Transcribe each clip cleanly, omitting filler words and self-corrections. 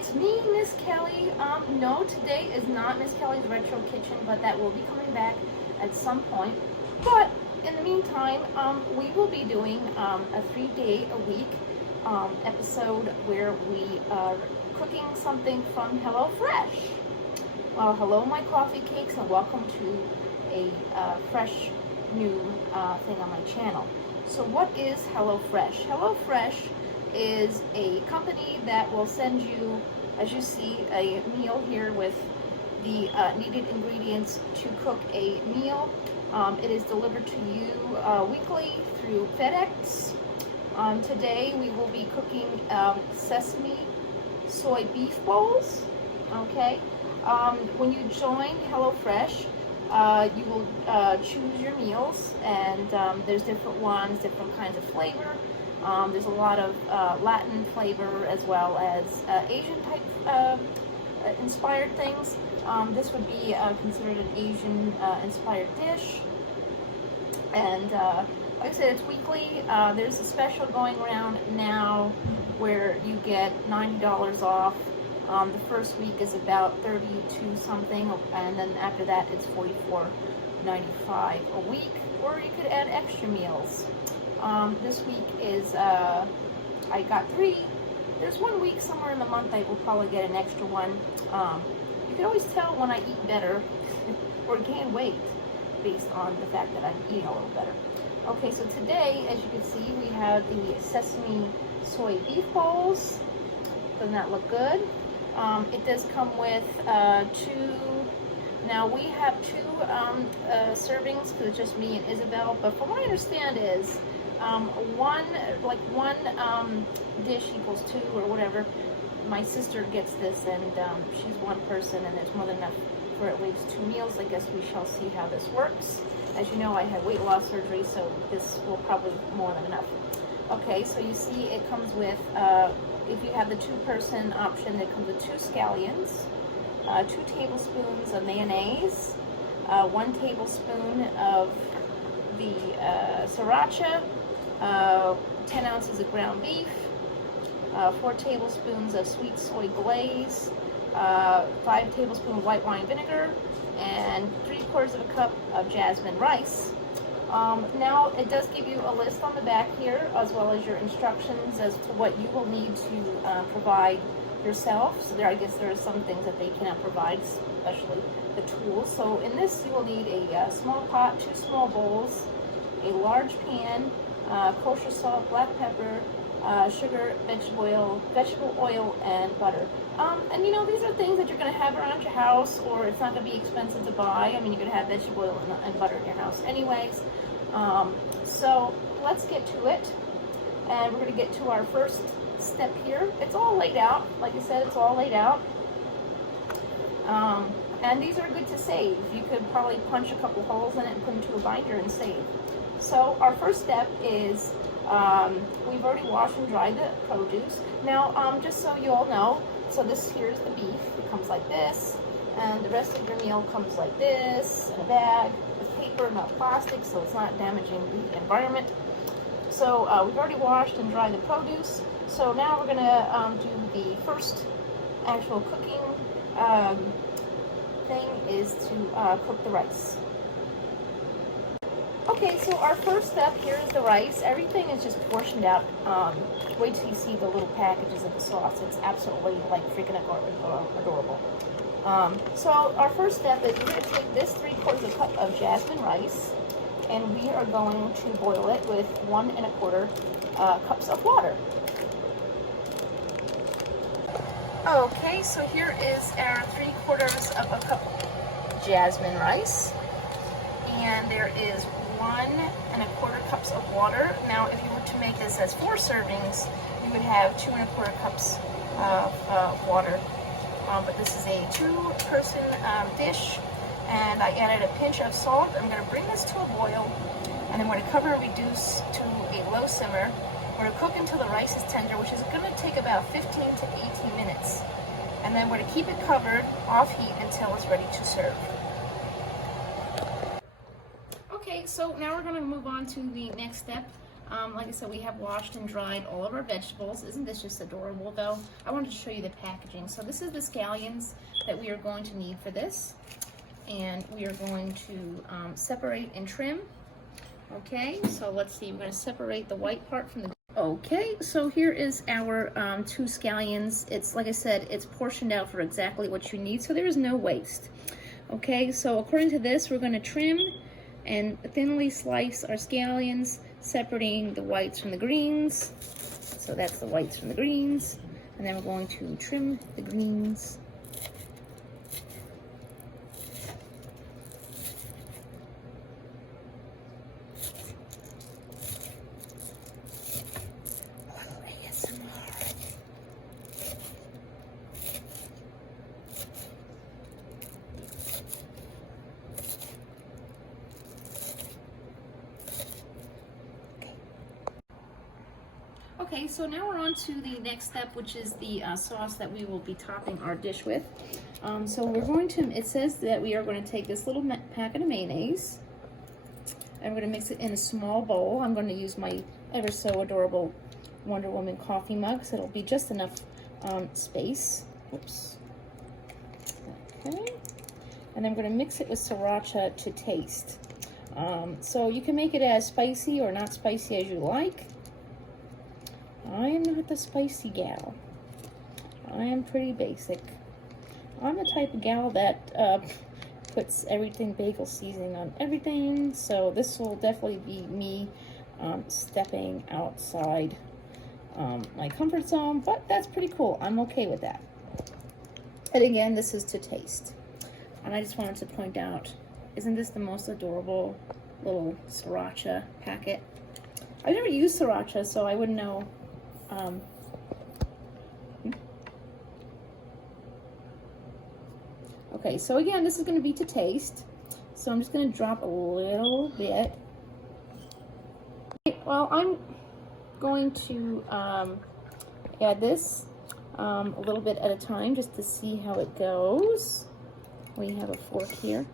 it's me, Miss Kelly. No, today is not Miss Kelly's Retro Kitchen, but that will be coming back at some point. But in the meantime, we will be doing a 3-day-a-week episode where we are cooking something from HelloFresh. Well, hello, my coffee cakes, and welcome to a fresh new thing on my channel. So what is HelloFresh? HelloFresh is a company that will send you, as you see, a meal here with the needed ingredients to cook a meal. It is delivered to you weekly through FedEx. Today we will be cooking sesame soy beef bowls. Okay. When you join HelloFresh, you will choose your meals, and there's different ones, different kinds of flavor. There's a lot of Latin flavor as well as Asian type inspired things. This would be considered an Asian inspired dish. And like I said, it's weekly. There's a special going around now where you get $90 off. The first week is about 32 something, and then after that it's $44.95 a week, or you could add extra meals. This week is, I got 3. There's 1 week somewhere in the month I will probably get an extra one. You can always tell when I eat better or gain weight based on the fact that I'm eating a little better. Okay, so today, as you can see, we have the sesame soy beef bowls. Doesn't that look good? It does come with 2. Now we have 2 servings because it's just me and Isabel. But from what I understand is one dish equals 2 or whatever. My sister gets this, and she's 1 person, and there's more than enough for at least 2 meals. I guess we shall see how this works. As you know, I had weight loss surgery, so this will probably be more than enough. Okay, so you see it comes with, if you have the 2-person option, it comes with 2 scallions, 2 tablespoons of mayonnaise, 1 tablespoon of the sriracha, 10 ounces of ground beef, 4 tablespoons of sweet soy glaze, 5 tablespoons white wine vinegar, and 3/4 of a cup of jasmine rice. Now it does give you a list on the back here, as well as your instructions as to what you will need to provide yourself. So I guess there are some things that they cannot provide, especially the tools. So in this you will need a small pot, 2 small bowls, a large pan, kosher salt, black pepper, sugar, vegetable oil, and butter. And you know, these are things that you're going to have around your house, or it's not going to be expensive to buy. I mean, you're going to have vegetable oil and butter in your house anyways. So let's get to it. And we're going to get to our first step here. It's all laid out. Like I said, it's all laid out. And these are good to save. You could probably punch a couple holes in it and put into a binder and save. So our first step is we've already washed and dried the produce. Now, just so you all know, so this here's the beef. It comes like this, and the rest of your meal comes like this in a bag with paper, not plastic, so it's not damaging the environment. So we've already washed and dried the produce. So now we're gonna do the first actual cooking thing is to cook the rice. Okay, so our first step here is the rice. Everything is just portioned out. Wait till you see the little packages of the sauce. It's absolutely like freaking adorable. So our first step is we're going to take this 3/4 of a cup of jasmine rice, and we are going to boil it with 1 1/4 cups of water. Okay, so here is our 3/4 of a cup of jasmine rice, and there is 1 1/4 cups of water. Now, if you were to make this as 4 servings, you would have 2 1/4 cups of water. But this is a 2-person dish, and I added a pinch of salt. I'm going to bring this to a boil, and then we're going to cover and reduce to a low simmer. We're going to cook until the rice is tender, which is going to take about 15 to 18 minutes. And then we're going to keep it covered off heat until it's ready to serve. Okay, so now we're going to move on to the next step. Like I said, we have washed and dried all of our vegetables. Isn't this just adorable though? I wanted to show you the packaging. So this is the scallions that we are going to need for this. And we are going to separate and trim. Okay, so let's see, we're going to separate the white part from the... Okay, so here is our 2 scallions. It's, like I said, it's portioned out for exactly what you need, so there is no waste. Okay, so according to this, we're going to trim and thinly slice our scallions, separating the whites from the greens. So that's the whites from the greens. And then we're going to trim the greens. Okay, so now we're on to the next step, which is the sauce that we will be topping our dish with. So we're going to, it says that we are going to take this little packet of mayonnaise, and we're going to mix it in a small bowl. I'm going to use my ever so adorable Wonder Woman coffee mug, so it'll be just enough space. Oops. Okay. And then we're going to mix it with sriracha to taste. So you can make it as spicy or not spicy as you like. I am not the spicy gal. I am pretty basic. I'm the type of gal that puts everything bagel seasoning on everything, so this will definitely be me stepping outside my comfort zone, but that's pretty cool. I'm okay with that. And again, this is to taste. And I just wanted to point out, isn't this the most adorable little sriracha packet? I've never used sriracha, so I wouldn't know. Okay, so again, this is going to be to taste. So I'm just going to drop a little bit. Well, I'm going to add this a little bit at a time just to see how it goes. We have a fork here.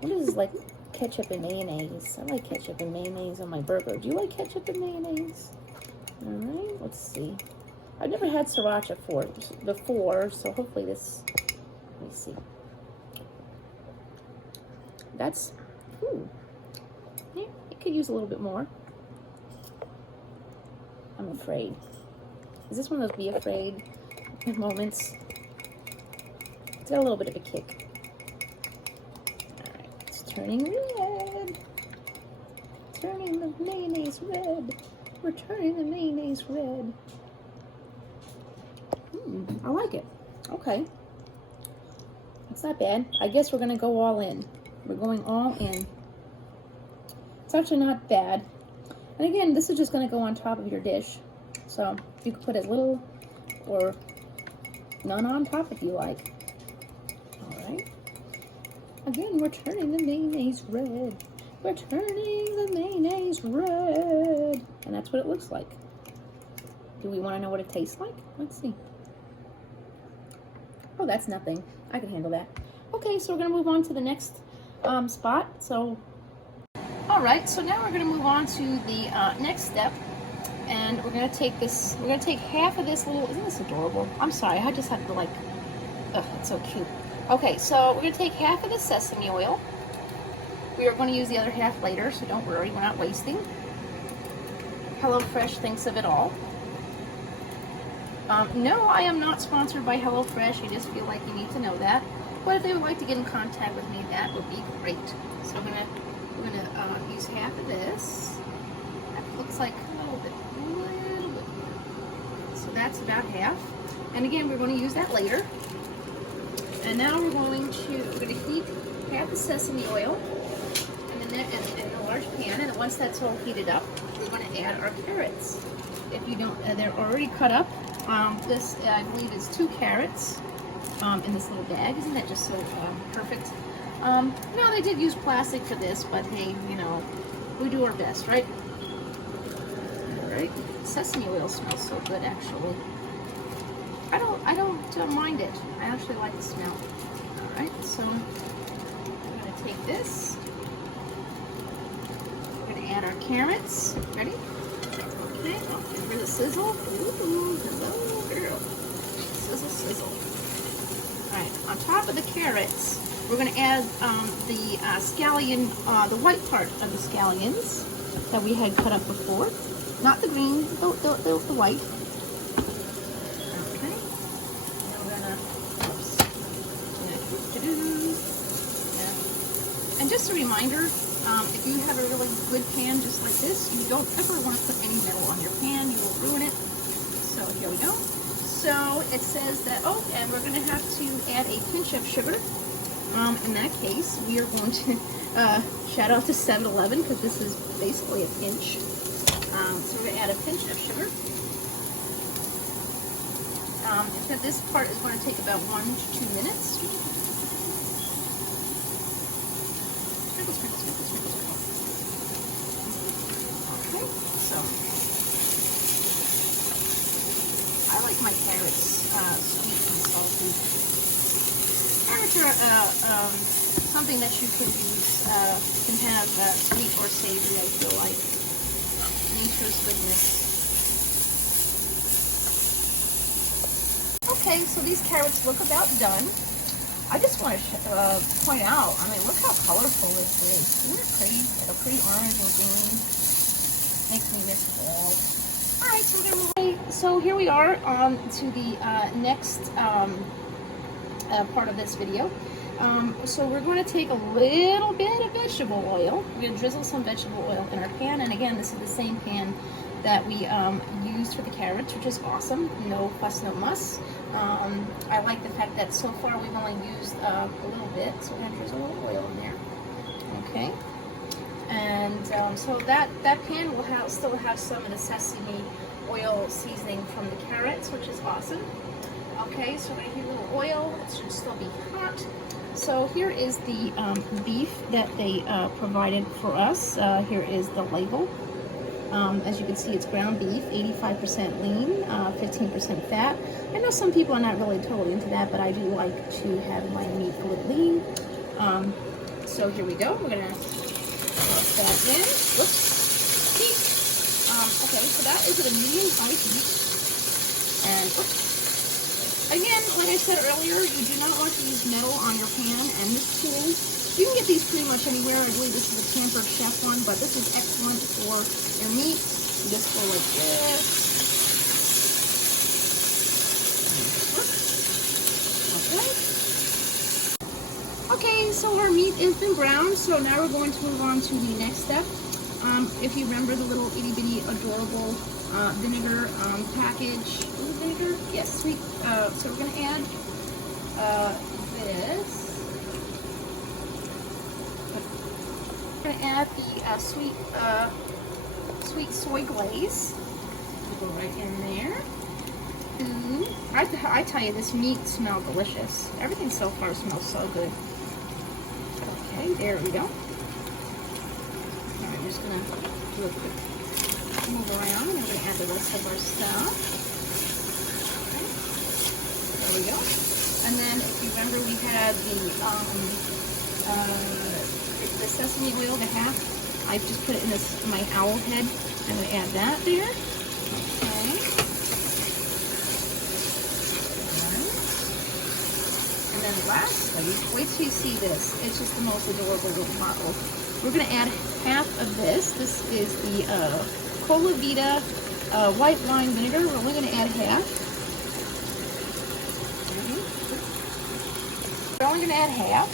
What is this, like ketchup and mayonnaise? I like ketchup and mayonnaise on my burger. Do you like ketchup and mayonnaise? All right, let's see. I've never had sriracha before, so hopefully this, let me see. That's, ooh, yeah, it could use a little bit more. I'm afraid. Is this one of those be afraid moments? It's got a little bit of a kick. All right, it's turning red. Turning the mayonnaise red. We're turning the mayonnaise red. I like it. Okay. It's not bad. I guess we're going to go all in. We're going all in. It's actually not bad. And again, this is just going to go on top of your dish. So you can put as little or none on top if you like. All right. Again, we're turning the mayonnaise red. We're turning the mayonnaise red. And that's what it looks like. Do we want to know what it tastes like? Let's see. Oh, that's nothing. I can handle that. Okay, so we're going to move on to the next spot. So, all right, so now we're going to move on to the next step. And we're going to take this, we're going to take half of this little, isn't this adorable? I'm sorry, I just have to like, oh, it's so cute. Okay, so we're going to take half of the sesame oil. We are going to use the other half later, so don't worry, we're not wasting. HelloFresh thinks of it all. No, I am not sponsored by HelloFresh. I just feel like you need to know that. But if they would like to get in contact with me, that would be great. So we're gonna use half of this. That looks like a little bit. So that's about half. And again, we're going to use that later. And now we're going to heat half the sesame oil in a large pan. And once that's all heated up, we're going to add our carrots. If you don't, they're already cut up. This, I believe, is 2 carrots in this little bag. Isn't that just so perfect? No, they did use plastic for this, but hey, you know, we do our best, right? All right. Sesame oil smells so good, actually. I don't mind it. I actually like the smell. All right, so I'm going to take this. We're going to add our carrots. Ready? Okay, oh, and here's a sizzle. Ooh, hello, girl. Sizzle, sizzle. All right, on top of the carrots, we're going to add the scallion, the white part of the scallions that we had cut up before. Not the green, the white. Okay. And we're going to, and just a reminder, if you have a really good pan just like this, you don't ever want to put any metal on your pan. You will ruin it. So here we go. So it says that, oh, and we're going to have to add a pinch of sugar. In that case, we are going to shout out to 7-Eleven because this is basically a pinch. So we're going to add a pinch of sugar. This part is going to take about 1 to 2 minutes. Sprinkle, sprinkle, sprinkle, sprinkle, sprinkle. Okay, so I like my carrots sweet and salty. Carrots are something that you can use, can have sweet or savory, I feel like. Nature's goodness. Okay, so these carrots look about done. I just want to point out, I mean, look how colorful this is. Isn't it pretty? Like a pretty orange and green. Makes me miss fall. All right, so we're gonna move. Okay, so here we are to the next part of this video. So we're going to take a little bit of vegetable oil. We're going to drizzle some vegetable oil in our pan, and again, this is the same pan that we used for the carrots, which is awesome. No fuss, no muss. I like the fact that so far we've only used a little bit, so we're going to drizzle a little oil in there. Okay, and so that pan will still have some of the sesame oil seasoning from the carrots, which is awesome. Okay, so we're going to heat a little oil. It should still be hot. So here is the beef that they provided for us. Here is the label. As you can see, it's ground beef, 85% lean, 15% fat. I know some people are not really totally into that, but I do like to have my meat a little lean. So here we go. We're going to drop that in. Whoops. Heat. Okay, so that is at a medium-high heat. And oops. Again, like I said earlier, you do not want to use metal on your pan, and this tool, you can get these pretty much anywhere. I believe this is a Pampered Chef one, but this is excellent for your meat. You just go like this. Okay. Okay, so our meat has been browned, so now we're going to move on to the next step. If you remember the little itty bitty adorable vinegar package. Is it vinegar? Yes, sweet. So we're going to add this. We're going to add the sweet soy glaze. We'll go right in there. Ooh. I tell you, this meat smells delicious. Everything so far smells so good. Okay, there we go. Alright, we're just going to do a quick move around, and we're going to add the rest of our stuff. Okay. There we go. And then, if you remember, we had the sesame oil, the half. I just put it in my owl head. I'm going to add that there. Okay. And then lastly, wait till you see this. It's just the most adorable little bottle. We're going to add half of this. This is the Cola Vita white wine vinegar. We're only going to add half. We're only going to add half.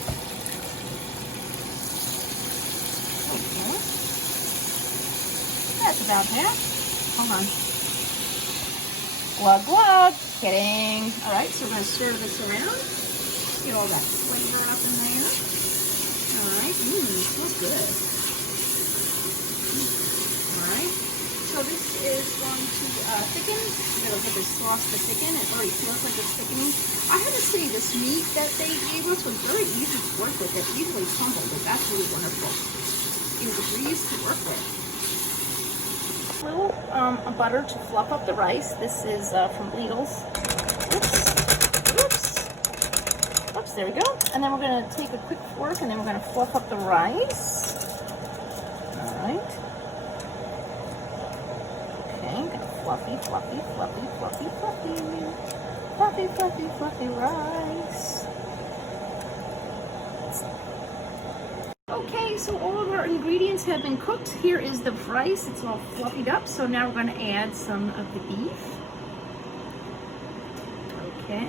Okay. That's about half. Hold on. Glug, glug. Kidding. All right, so we're going to stir this around. Get all that flavor up in there. All right. Smells good. All right. So this is going to thicken. We're going to get this sauce to thicken. It already feels like it's thickening. I have to say, this meat that they gave us was very easy to work with. It easily crumbled. It's absolutely wonderful. It was a breeze to work with. A little butter to fluff up the rice. This is from Lidl's. Oops, there we go. And then we're going to take a quick fork, and then we're going to fluff up the rice. All right. Okay, fluffy, fluffy, fluffy, fluffy, fluffy. Fluffy, fluffy, fluffy rice. Okay, so all of our ingredients have been cooked. Here is the rice. It's all fluffied up. So now we're going to add some of the beef. Okay,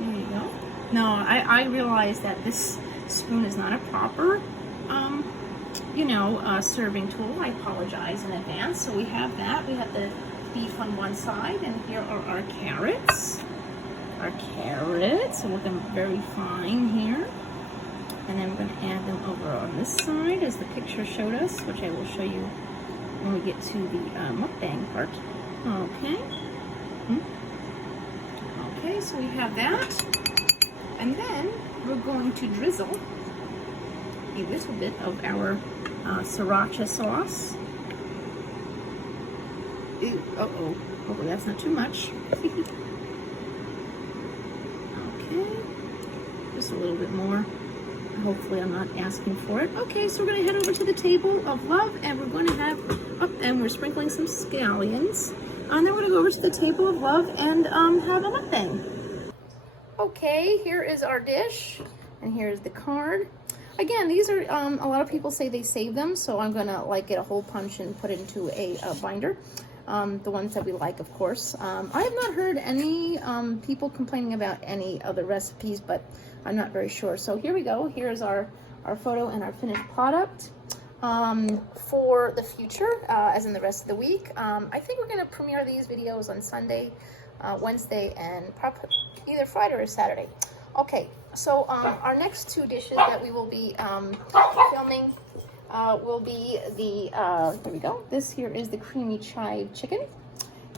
there you go. No, I realize that this spoon is not a proper, serving tool. I apologize in advance. So we have that. We have the beef on one side, and here are our carrots. Our carrots are looking very fine here. And then we're going to add them over on this side as the picture showed us, which I will show you when we get to the mukbang part. Okay. Okay, so we have that. And then we're going to drizzle a little bit of our sriracha sauce. Ew, uh-oh. Hopefully that's not too much. Okay. Just a little bit more. Hopefully I'm not asking for it. Okay, so we're going to head over to the table of love, and we're going to have, and we're sprinkling some scallions. And then we're going to go over to the table of love and have a mukbang. Okay, here is our dish, and here's the card. Again, these are, a lot of people say they save them, so I'm going to get a hole punch and put it into a binder. The ones that we like, of course. I have not heard any people complaining about any other recipes, but I'm not very sure. So here we go. Here's our photo and our finished product. For the future, as in the rest of the week, I think we're going to premiere these videos on Sunday, Wednesday, and probably either Friday or Saturday. Okay, so our next two dishes that we will be filming will be the, here we go. This here is the creamy chive chicken.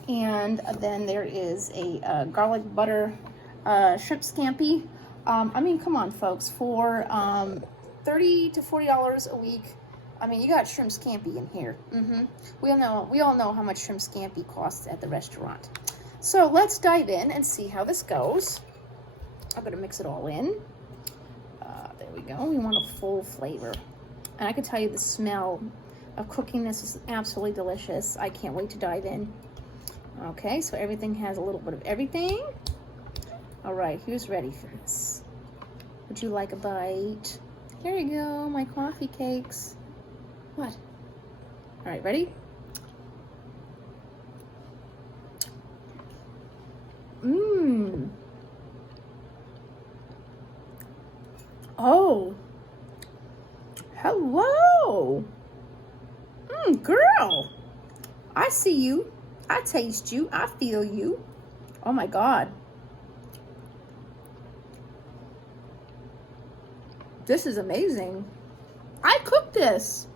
And then there is a garlic butter shrimp scampi. I mean, come on, folks, for $30 to $40 a week. I mean, you got shrimp scampi in here. We all know how much shrimp scampi costs at the restaurant. So let's dive in and see how this goes. I'm gonna mix it all in. There we go. We want a full flavor. And I can tell you the smell of cooking this is absolutely delicious. I can't wait to dive in. Okay, so everything has a little bit of everything. All right, who's ready for this? Would you like a bite? Here you go, my coffee cakes. What? All right, ready? Mmm. Oh. Hello. Girl. I see you. I taste you. I feel you. Oh my God. This is amazing. I cooked this.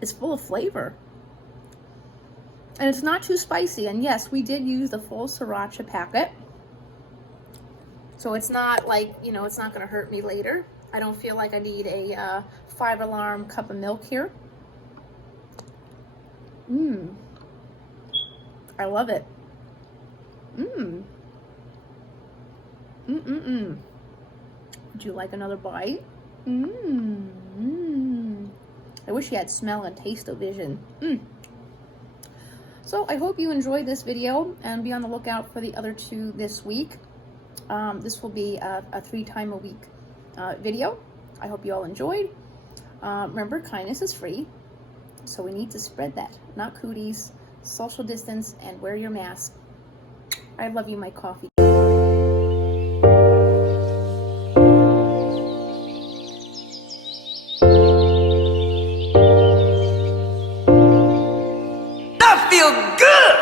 It's full of flavor. And it's not too spicy. And yes, we did use the full sriracha packet. So it's not like, it's not going to hurt me later. I don't feel like I need a 5-alarm cup of milk here. I love it. Would you like another bite? I wish you had smell and taste-o-vision. So I hope you enjoyed this video, and be on the lookout for the other two this week. This will be a 3-time-a-week video. I hope you all enjoyed. Remember, kindness is free, so we need to spread that. Not cooties, social distance, and wear your mask. I love you, my coffee. I feel good!